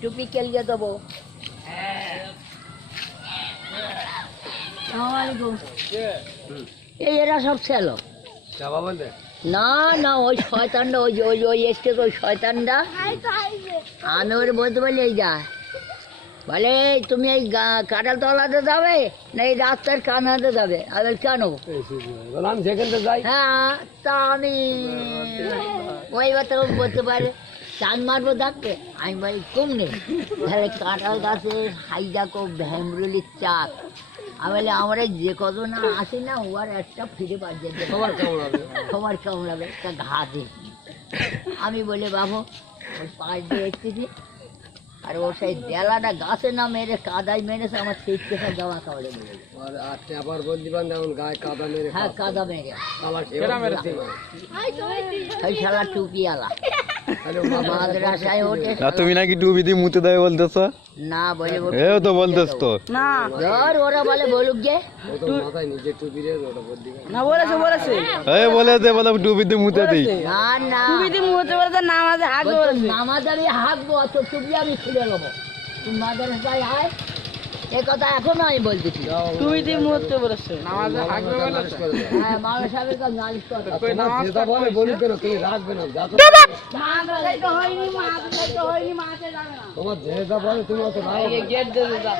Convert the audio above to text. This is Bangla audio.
টুপি কেলিয়ে দেবো। এই এরা সব ছিল না না, ওই শয়তানটা ওই যে ওই ওই এসছে ওই শয়তানটা। আমি ওর বলতে বলি এই যা বলে তুমি এই কাঁঠাল তলাতে যাবে না এই রাস্তার কানাতে যাবে? আমি কেন? হ্যাঁ তা আমি ওই কথা বলতে পারে চান মারবো ডাকতে। আমি বলি কমনে তাহলে কাঁঠাল গাছে হাইজাকো ভ্যামরুলির চাক। আমি বলি আমরা যে কত না আসি না ওর একটা ফিরে বাজে সবার কামড়াবে একটা ঘা দিই। আমি বলি বাবু ওই পাশ দিয়ে এসেছি আর ও সেই ডেলাটা গাছে না মেরে কাদায় মেরেছে আমার শীত কেসা জামা কাপড়ে মেরে। হ্যাঁ কাদা মেরে ওই শালা টুপিওয়ালা মাদ্রাসায় ওঠে। তুমি নাকি টুপি দিয়ে মুতে দেবে বলতেছ? না বলে এও তো বলতেছ তো না ধর ওরা বলে বলুক যে না বলেছে বলেছে এই বলেছে বলে টুপি দিয়ে মুতে দিই। না না তুমি দি মুহূর্তে বলেছে নামাজে হাঁকবে বলেছে। নামাজ আমি হাঁকবো অত টুপি আমি খুলে নেবো। তুমি মাদ্রাসায় আয় এ কথা এখনো আমি বলতেছি। তুমি দি মুহূর্তে বলেছে নামাজে হাঁকবে বলেছে। হ্যাঁ মানুষ সাহেবের কাছে নালিশ করতে হয়নি মাকে যাবে না। তোমার যেটা বলে তুমি গেট দিয়ে দাও।